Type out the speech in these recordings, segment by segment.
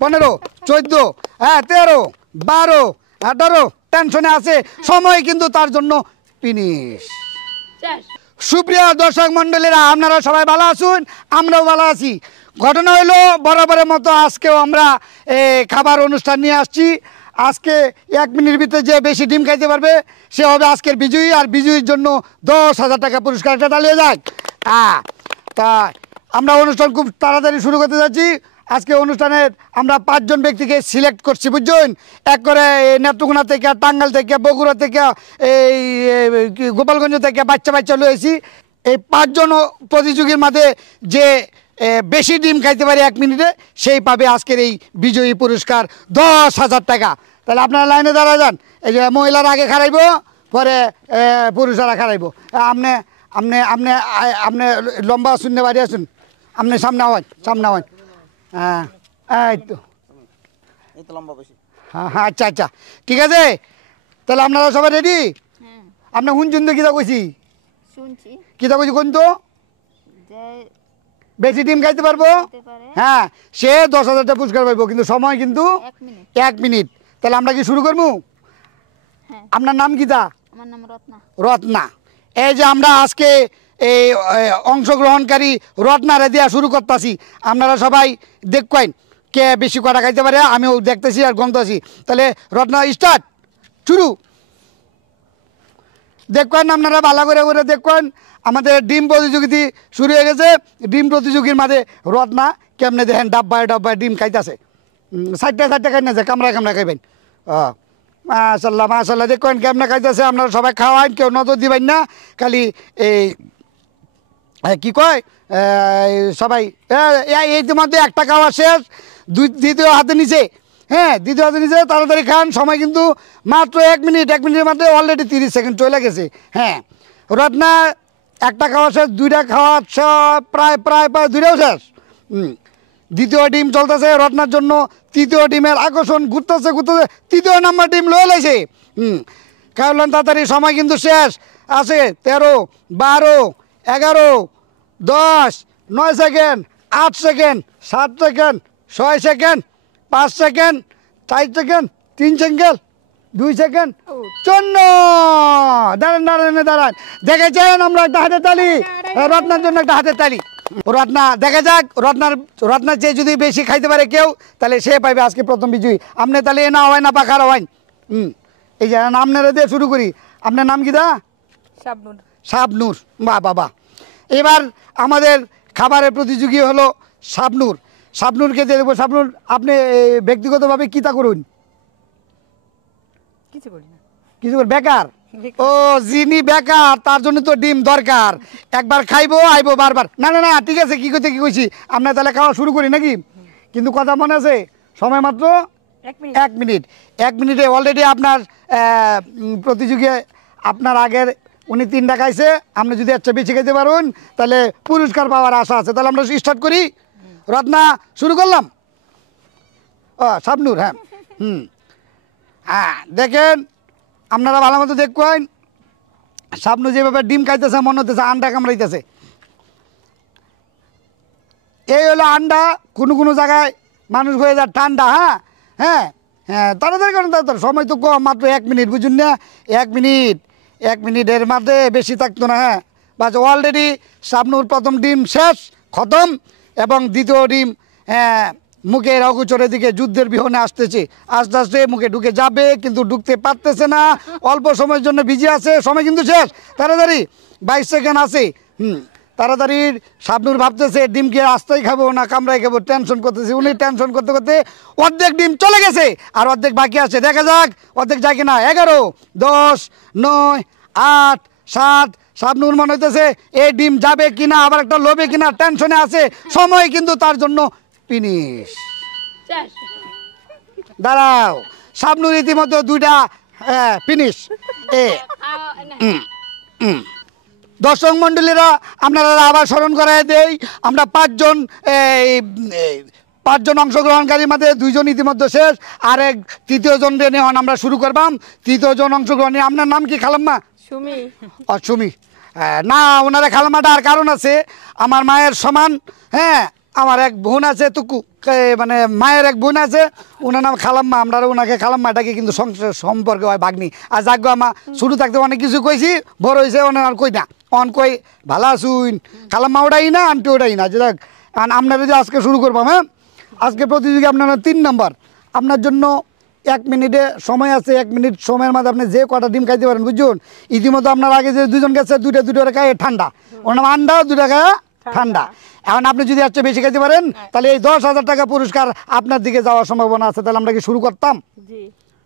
15 14 হ্যাঁ 13 12 18 টেনশনে আছে সময় কিন্তু তার জন্য ফিনিশ সুপ্রিয় দর্শক মণ্ডলীরা আপনারা সবাই ভালো আছেন আমরাও ভালো আছি ঘটনা হলো বরাবরের মতো আজকেও আমরা খাবার অনুষ্ঠান নিয়ে আসছি আজকে 1 মিনিটের ভিতরে যে বেশি ডিম খাইতে পারবে সে হবে আজকের বিজয়ী আর বিজয়ীর জন্য 10,000 টাকা পুরস্কারটা চালিয়ে যাক তা আমরা অনুষ্ঠান খুব তাড়াতাড়ি শুরু করতে যাচ্ছি আজকে অনুষ্ঠানের আমরা 5 জন ব্যক্তিকে সিলেক্ট করছি বুঝছেন এক করে নেত্রকোনা থেকে টাঙ্গাইল থেকে বগুড়া থেকে এই গোপালগঞ্জ থেকে বাচ্চা লয়েছি এই 5 জন প্রতিযোগীর মধ্যে যে বেশি ডিম খাইতে পারে 1 মিনিটে সেই পাবে আজকের এই বিজয়ী পুরস্কার 10,000 টাকা তাহলে আপনারা লাইনে দাঁড়া যান এই যে মহিলারা আগে খারাইব পরে পুরুষেরা খারাইব আপনি আপনি আপনি আপনি লম্বা শূন্য বাড়ি আসুন আপনি সামনে হন হ্যাঁ এই তো লম্বা বেশি হ্যাঁ আচ্ছা ঠিক আছে তাহলে আপনারা সবাই রেডি আপনি শুনছেন তো কিতা কইছি শুনছি কিতা কইছি কোন তো বেশি ডিম খাইতে পারবো হ্যাঁ সে 10,000 টাকা পুরস্কার পাইবো কিন্তু সময় কিন্তু 1 মিনিট তাহলে আমরা কি শুরু করবো আপনার নাম কিতা আমার নাম রত্না এই যে আমরা আজকে এই অংশগ্রহণকারী রত্নারে দিয়া শুরু করতেছি আপনারা সবাই দেখবেন কে বেশি কটা খাইতে পারে আমিও দেখতেছি আর গমতেছি তাহলে রত্না স্টার্ট শুরু দেখবেন আপনারা ভালো করে দেখবেন আমাদের ডিম প্রতিযোগিতা শুরু হয়ে গেছে ডিম প্রতিযোগীর মাঝে রত্না কেমনে দেখেন ডাব্বায় ডিম খাইতেছে সাইডটা খাই না যে কামড়া খাইবেন মাশাল্লাহ দেখবেন কেমনে খাইতেছে আপনারা সবাই খাওয়ান কেউ নজর দিবেন না খালি এই কি কয় সবাই ইতিমধ্যে একটা খাওয়া শেষ দ্বিতীয় হাতে নিচে দ্বিতীয় হাতে নিচে তাড়াতাড়ি খান সময় কিন্তু মাত্র 1 মিনিটের মধ্যে অলরেডি 30 সেকেন্ড চলে গেছে রত্না একটা খাওয়া শেষ 2টা খাওয়া প্রায় দুইটাও শেষ দ্বিতীয় ডিম চলতেছে রত্নার জন্য তৃতীয় ডিমের আকর্ষণ ঘুরতেছে তৃতীয় নাম্বার ডিম লয়ে লাইছে খাওয়ালেন তাড়াতাড়ি সময় কিন্তু শেষ আছে 13 12 11 10 9 second 8 second 7 second 6 second 5 second 4 second 3 second 2 second 54 দাঁড়ান দেখেছেন আমরা একটা হাতে তালি রত্নার জন্য একটা হাতে তালি রত্না দেখা যাক রত্নার চেয়ে যদি বেশি খাইতে পারে কেউ তাহলে সে পাইবে আজকে প্রথম বিজয়ী আপনি তাহলে না হয় না পাখার হওয়াইন এই যে আপনারা দিয়ে শুরু করি আপনার নাম কি দা শাবনূর বাবা এবার আমাদের খাবারের প্রতিযোগী হলো শাবনূরকে দিয়ে দেবো শাবনূর আপনি ব্যক্তিগতভাবে কী তা করুন কিছু বেকার ও যিনি বেকার তার জন্য তো ডিম দরকার একবার খাইবো আইবো বারবার না ঠিক আছে কি কইছি আপনার তাহলে খাওয়া শুরু করি নাকি কিন্তু কথা মনে আছে সময় মাত্র 1 মিনিট 1 মিনিটে অলরেডি আপনার প্রতিযোগী আপনার আগের উনি 3টা খাইছে আপনি যদি একটা বেশি খাইতে পারুন তাহলে পুরস্কার পাওয়ার আশা আছে তাহলে আমরা স্টার্ট করি রত্না শুরু করলাম শাবনূর দেখেন আপনারা ভালো মতো দেখবেন শাবনূর যেভাবে ডিম খাইতেছে মনে হতেছে আন্ডা কামড়াইতেছে এই হলো আন্ডা কোনো জায়গায় মানুষ হয়ে যায় ঠান্ডা হ্যাঁ তাড়াতাড়ি করেন তাড়াতাড়ি সময় তো কম মাত্র 1 মিনিট বুঝুন না 1 মিনিটের মধ্যে বেশি থাকতো না বাস অলরেডি শাবনূর প্রথম ডিম শেষ খতম এবং দ্বিতীয় ডিম মুখের অগোচরের দিকে যুদ্ধের বিহনে আসতেছে আস্তে মুখে ঢুকে যাবে কিন্তু ঢুকতে পারতেছে না অল্প সময়ের জন্য বিজি আছে সময় কিন্তু শেষ তাড়াতাড়ি 22 সেকেন্ড আছে তাড়াতাড়ি শাবনূর ভাবতেছে ডিমকে আস্তেই খাবো না কামড়াই খাবো টেনশন করতেছে উনি টেনশন করতে অর্ধেক ডিম চলে গেছে আর অর্ধেক বাকি আছে দেখা যাক অর্ধেক যায় কিনা 11 10 9 8 7 শাবনূর মনে হইতেছে এই ডিম যাবে কিনা আবার একটা লোভে কিনা টেনশনে আছে সময় কিন্তু তার জন্য ফিনিশ দাঁড়াও শাবনূর ইতিমধ্যে 2টা ফিনিশ দর্শক মণ্ডলীরা আপনারা আবার স্মরণ করাই দেই আমরা 5 জন অংশগ্রহণকারীর মধ্যে 2 জন ইতিমধ্যে শেষ আর তৃতীয় জন নিয়ে আমরা শুরু করবাম তৃতীয় জন অংশগ্রহণী আপনার নাম কি খালাম্মা সুমি না ওনারা খালাম্মাটা আর কারণ আছে আমার মায়ের সমান আমার এক বোন আছে টুকু মানে মায়ের এক বোন আছে, ওনার নাম খালাম্মা, আমরা ওনাকে খালাম্মা এটাকে কিন্তু সম্পর্কে হয় ভাগ্নি। আর যাগ্য আমা শুরু থাকতে অনেক কিছু কইছি, বড় হয়েছে অনেক আর কই না, অন কই ভালো আসুন খালাম্মা ওটাই না, আন্টি ওটাই না, যেটা আপনারা যদি আজকে শুরু করবো। হ্যাঁ, আজকে প্রতিযোগী আপনারা 3 নম্বর, আপনার জন্য 1 মিনিটে সময় আছে। 1 মিনিট সময়ের মধ্যে আপনি যে কটা ডিম খাইতে পারেন, বুঝুন। ইতিমধ্যে আপনার আগে যে 2জন গেছে, দুইটা খায় ঠান্ডা, ওর নাম আন্ডা, 2টা খায় ঠান্ডা। এখন আপনি যদি আজকে বেশি খাইতে পারেন, তাহলে এই 10,000 টাকা পুরস্কার আপনার দিকে যাওয়ার সম্ভাবনা আছে। তাহলে আমরা কি শুরু করতাম?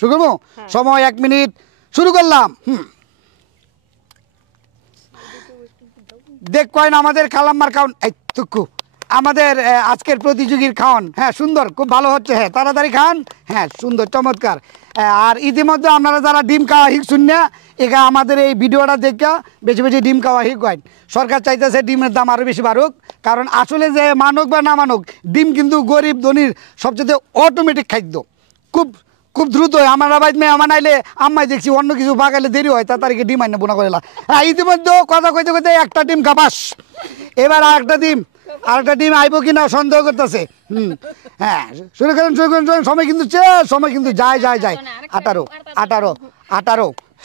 শুরু করবো? সময় 1 মিনিট, শুরু করলাম। দেখ কয় না আমাদের খালাম্মার খাওন, এই তুকু আমাদের আজকের প্রতিযোগীর খাওয়ান। হ্যাঁ, সুন্দর, খুব ভালো হচ্ছে। হ্যাঁ, তাড়াতাড়ি খান। হ্যাঁ, সুন্দর, চমৎকার। আর ইতিমধ্যে আপনারা যারা ডিম খাওয়া শিখছুন না, এখা আমাদের এই ভিডিওটা দেখা বেশি বেশি ডিম খাওয়া শিখায়। সরকার চাইতেছে ডিমের দাম আরও বেশি বাড়ুক, কারণ আসলে যে মানুক বা না মানুক, ডিম কিন্তু গরিব ধনির সবচেয়ে অটোমেটিক খাদ্য। খুব খুব দ্রুত হয়। আমার বাইত মেয়ে আমার নাইলে আম্মাই দেখছি অন্য কিছু বাগালে দেরি হয়, তার তারিখে ডিম আইনে বোনা করেলা। হ্যাঁ, ইতিমধ্যে কথা কইতে কইতে একটা ডিম খাবাস, এবার আরেকটা ডিম আইব কিনা সন্দেহ করতেছে। হ্যাঁ, শুরু করেন। সময় কিন্তু যায় 18,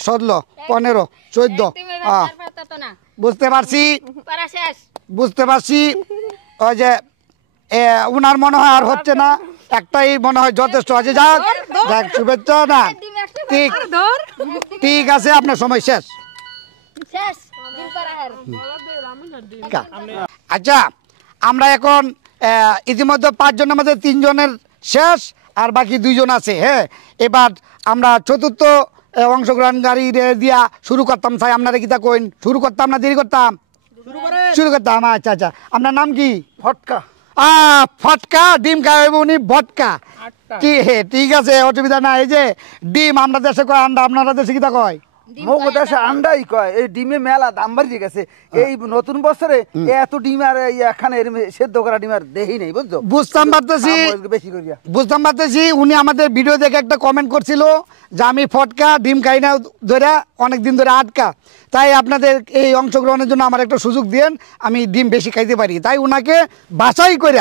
16, 15, 14। বুঝতে পারছি। ওই যে উনার মনে হয় আর হচ্ছে না, একটাই মনে হয় যথেষ্ট আছে। যাক, শুভেচ্ছা। না, ঠিক আছে, আপনার সময় শেষ। আচ্ছা, আমরা এখন ইতিমধ্যে 5 জন, আমাদের 3 জনের শেষ, আর বাকি 2 জন আছে। হ্যাঁ, এবার আমরা চতুর্থ অংশগ্রহণকারী দিয়া শুরু করতাম। চাই আপনারা কিতা কইন, শুরু করতাম না দেরি করতাম? শুরু করতাম। আচ্ছা, আপনার নাম কি? ফটকা। ফটকা ডিম খাওয়াইব উনি ভটকা। কি হে, ঠিক আছে, অসুবিধা না। এই যে ডিম আমরা দেশে কয় আন্ডা, আপনারা দেশে কিতা কয়? মগো দেশে আন্ডাই কয়। এই ডিমে মেলা দাম বাড়িয়ে গেছে এই নতুন বছরে। এত ডিম আর এখানে সেদ্ধ করা ডিম আর দেহি নেই, বুঝছো? বুঝতাম পারতেছি। উনি আমাদের ভিডিও দেখে একটা কমেন্ট করছিল যে আমি ফটকা ডিম খাই না ধরে অনেকদিন ধরে আটকা, তাই আপনাদের এই অংশগ্রহণের জন্য আমার একটা সুযোগ দিয়েন, আমি ডিম বেশি খাইতে পারি। তাই উনাকে বাছাই করে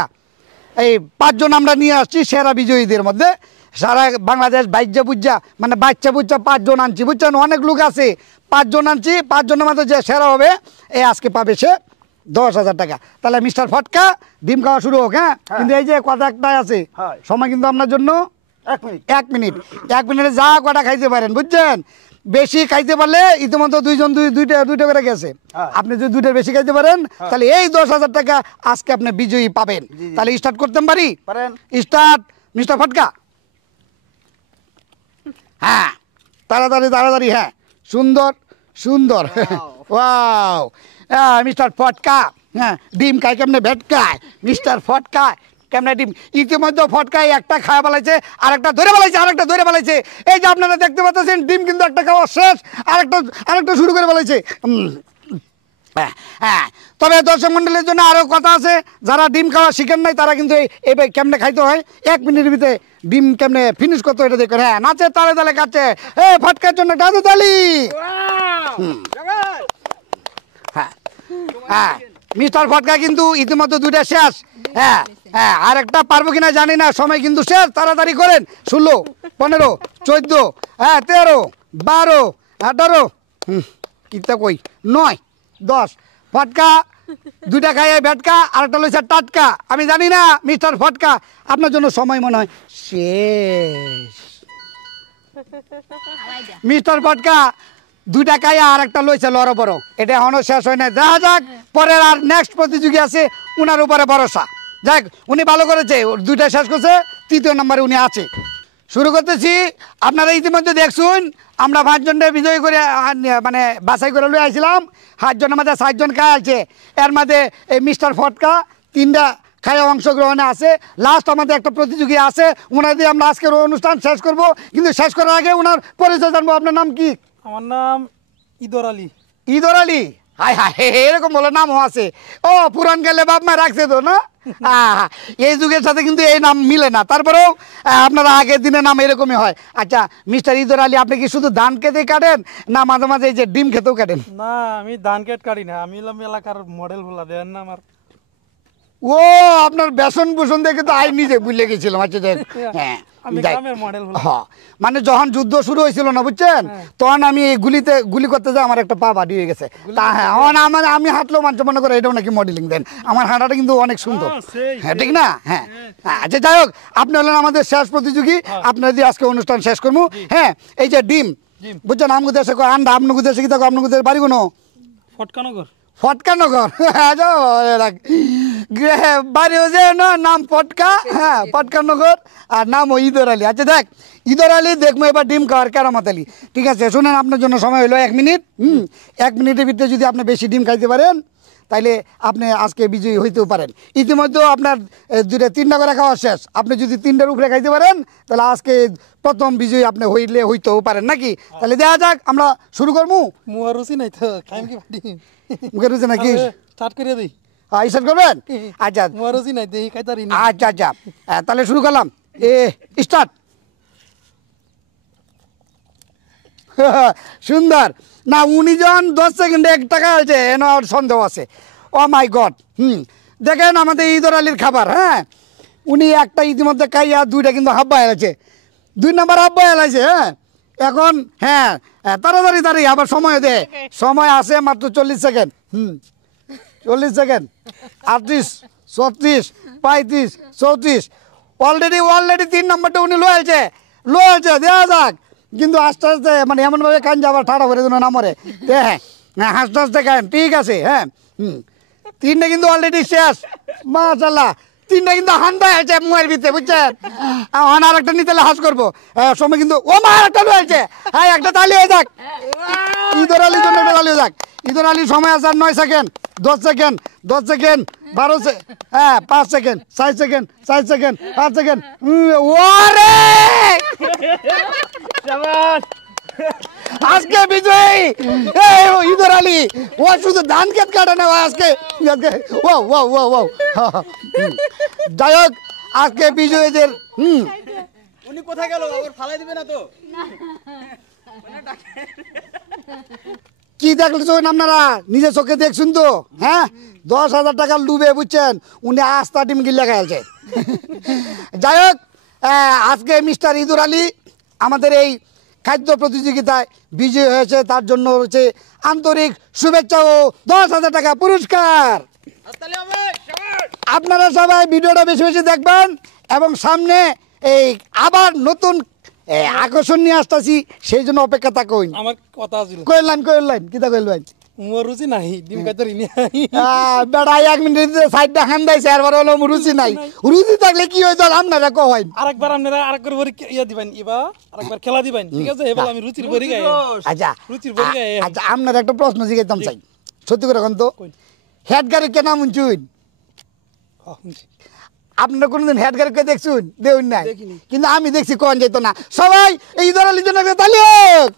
এই 5 জন আমরা নিয়ে আসছি সেরা বিজয়ীদের মধ্যে। সারা বাংলাদেশ বাচ্চা বুচ্চা 5 জন আনছি, বুঝছেন? অনেক লোক আছে, 5 জন আনছি। 5 জনের মধ্যে যে সেরা হবে এই আজকে পাবে সে 10,000 টাকা। তাহলে মিস্টার ফটকা ডিম খাওয়া শুরু হোক। হ্যাঁ, কিন্তু এই যে কথা একটাই আছে, সময় কিন্তু আপনার জন্য 1 মিনিট। 1 মিনিটে যা কটা খাইতে পারেন, বুঝছেন? বেশি খাইতে পারলে ইতিমধ্যে 2 জন দুইটা করে গেছে। আপনি যদি 2টার বেশি খাইতে পারেন, তাহলে এই 10,000 টাকা আজকে আপনি বিজয়ী পাবেন। তাহলে স্টার্ট করতে পারি? স্টার্ট, মিস্টার ফটকা। হ্যাঁ, তাড়াতাড়ি। হ্যাঁ, সুন্দর। ওয়াও, মিস্টার ফটকা। হ্যাঁ, ডিম খায় কেমনে ভেটকায়, মিস্টার ফটকা কেমনে ডিম। ইতিমধ্যে ফটকায় একটা খাওয়া বলাইছে, আরেকটা ধরে বলাইছে। এই যে আপনারা দেখতে পাচ্ছেন, ডিম কিন্তু একটা খাওয়া শেষ, আরেকটা শুরু করে বলাইছে। হ্যাঁ, তবে দর্শক মন্ডলের জন্য আরও কথা আছে, যারা ডিম খাওয়া শিখেন নাই তারা কিন্তু এই কেমনে খাইতে হয়, 1 মিনিটের ভিতরে ডিম কেমনে ফিনিশ করতে হয় এটা দেখবেন। হ্যাঁ, নাচে তালে কাটছে, ফটকার জন্য ডাজু তালি। হ্যাঁ, মিস্টার ফটকা কিন্তু ইতিমধ্যে 2টা শেষ। হ্যাঁ, আর একটা পারবো কিনা জানি না, সময় কিন্তু শেষ। তাড়াতাড়ি করেন। 16, 15, 14, 13, 12, 18, কিতা কই 9, 10। ফটকা 2টা খাইয়ে ভেটকা, আরেকটা লইছে টাটকা। আমি জানি না মিস্টার ফটকা, আপনার জন্য সময় মনে হয় শেষ। মিস্টার ফটকা 2টা খাইয়ে আর একটা লইছে লড় বড়, এটা এখনো শেষ হয় না। দেখা যাক, পরের আর নেক্সট প্রতিযোগী আছে, উনার উপরে ভরসা। যাক, উনি ভালো করেছে, 2টা শেষ করছে, 3য় নম্বরে উনি আছে। শুরু করতেছি। আপনারা ইতিমধ্যে দেখছুন, আমরা 5 জনের বিজয়ী করে মানে বাছাই করে লই আইছিলাম। 8 জনের মধ্যে 4 জন খায় আছে, এর মধ্যে এই মিস্টার ফটকা 3টা খায় অংশগ্রহণে আছে। লাস্ট আমাদের একটা প্রতিযোগী আছে, ওনার দিয়ে আমরা আজকের অনুষ্ঠান শেষ করব। কিন্তু শেষ করার আগে ওনার পরিচয় জানবো। আপনার নাম কি? আমার নাম ইদর আলী। ইদর আলী? হাই, এরকম বলে নামও আছে। ও, পুরান গেলে বাপ মা রাখছে তো না? এই যুগের সাথে কিন্তু এই নাম মিলে না, তারপরেও আপনারা আগের দিনের নাম এরকমই হয়। আচ্ছা, মিস্টার ইদর আলী, আপনি কি শুধু ধান খেতে কাটেন, না মাঝে মাঝে এই যে ডিম খেতেও কাটেন? না, আমি ধান কেট কাটি না, আমি এলাকার মডেল ভোলা দেন না আমার। ও আপনার বেসন ভূষণ দেখে তো আই নিজে ভুলে গেছিলাম। আচ্ছা দেখ, হ্যাঁ আমি যাই। গ্রামের মডেল হলো। হ্যাঁ মানে যখন যুদ্ধ শুরু হয়েছিল না বুঝছেন, তখন আমি এই গুলি করতে যাই, আমার একটা পা বাড়ি হয়ে গেছে। তা হ্যাঁ আমার আমি হাঁটলেও মানুষ মনে করে এটাও নাকি মডেলিং দেন। আমার হাঁটাটা কিন্তু অনেক সুন্দর, হ্যাঁ ঠিক না? হ্যাঁ আচ্ছা যাই হোক, আপনি হলেন আমাদের শেষ প্রতিযোগী। আপনার দিয়ে আজকে অনুষ্ঠান শেষ করবো। হ্যাঁ এই যে ডিম বুঝছেন, আমগো দেশে কয় আন্ডা, আপনার দেশে কি থাকো? আপনার দেশে বাড়ি কোনো ফটকানগর। ফটকানগর বাড়ি হচ্ছে না নাম ফটকা, হ্যাঁ ফটকানগর, আর নাম ও ঈদর আলী। আচ্ছা দেখ ঈদর আলী দেখবো এবার ডিম খাওয়ার কেরামত আলী। ঠিক আছে শুনেন, আপনার জন্য সময় হলো 1 মিনিট। 1 মিনিটের ভিতরে যদি আপনি বেশি ডিম খাইতে পারেন তাইলে আপনি আজকে বিজয়ী হইতেও পারেন। ইতিমধ্যে আপনার 2-3টা করে খাওয়া শেষ। আপনি যদি 3টার উপরে খাইতে পারেন তাহলে আজকে প্রথম বিজয়ী আপনি হইতেও পারেন নাকি। তাহলে দেখা যাক, আমরা শুরু করবো। মুয়ার রুচি নাই তো, খাইম কি পাটি। মুখের রুচি নাকি স্টার্ট করে দেই। স্টার্ট করবেন? আচ্ছা মুয়ার রুচি নাই দেই খাইতারি না। আচ্ছা আচ্ছা তাহলে শুরু করলাম। স্টার্ট। সুন্দর না, উনি যখন 10 সেকেন্ডে 1 টাকা আছে এন আর সন্দেহ আছে। ও মাই গড। দেখেন আমাদের ঈদর আলীর খাবার। হ্যাঁ উনি একটা ইতিমধ্যে খাইয়া 2টা কিন্তু হাফ বয়েল আছে, 2 নাম্বার হাফ বয়েল আছে। হ্যাঁ এখন হ্যাঁ তাড়াতাড়ি আবার সময় দে, সময় আছে মাত্র 40 সেকেন্ড। 40 সেকেন্ড, 38, 36, 35, 34। অলরেডি 3 নম্বরটা উনি লয়েছে দেওয়া যাক। কিন্তু আস্তে আস্তে মানে এমনভাবে কান যাবার ঠাড়া করে দিল না মরে। হ্যাঁ আস্তে আস্তে খান, ঠিক আছে। হ্যাঁ 3টা কিন্তু অলরেডি শেষ। মাশাআল্লাহ 3টা কিন্তু হান্দা হয়েছে মুয়ের ভিতরে বুঝছেন। আর একটা নিতে হাস করবো সময় কিন্তু ও মা একটা রয়েছে। হ্যাঁ একটা তালি হয়ে যাক, ঈদর আলীর জন্য একটা তালি হয়ে যাক। ঈদর আলীর সময় আছে 9 সেকেন্ড, 10 সেকেন্ড, 10 সেকেন্ড, 12 সেকেন্ড, হ্যাঁ 5 সেকেন্ড, 6 সেকেন্ড, 7 সেকেন্ড, 8 সেকেন্ড। ওরে আজকে বিজয়ী ঈদর আলী। ও শুধু ধান ক্ষেত কাটে না আজকে। ও ও ও ও যাই হোক আজকে বিজয়ীদের উনি কোথায় গেল? আবার ফালাই দিবে না তো? কি দেখলেন আপনারা নিজের চোখে দেখছুন তো? হ্যাঁ 10,000 টাকার লুবে বুঝছেন, উনি আস্তা ডিম গিল্লা খাইছে। যাই হোক আজকে মিস্টার ঈদর আলী আমাদের এই খাদ্য প্রতিযোগিতায় বিজয়ী হয়েছে, তার জন্য হচ্ছে আন্তরিক শুভেচ্ছা ও 10,000 টাকা পুরস্কার। আপনারা সবাই ভিডিওটা বেশি বেশি দেখবেন এবং সামনে এই আবার নতুন আকর্ষণ নিয়ে আসতেছি, সেই জন্য অপেক্ষা থাকুন। আমার কথা ছিল কইলেন কিতা কইলেন? মুয়ার রুচি নাই, ডিম খাইতারি না। বেড়া 1 মিনিট 60টা খান দাইছে আর হলো রুচি নাই। রুচি থাকলে কি হইতো আপনারা কইন। আরেকবার আপনারা আরেকবার বড়ি ইয়া দিবেন, এবার আরেকবার খেলা দিবেন, ঠিক আছে? এবার আমি রুচির বড়ি গাই। আচ্ছা রুচির বড়ি গাই। আচ্ছা আপনার একটা প্রশ্ন জিজ্ঞাসা চাই, সত্যি করে এখন তো হেড গাড়ি কেনা মুনছুন? আপনারা কোনোদিন হেড গাড়িকে দেখছুন? দেউন নাই, কিন্তু আমি দেখছি কোন যেত না। সবাই এই ঈদর আলীর জন্য একটা তালি হোক।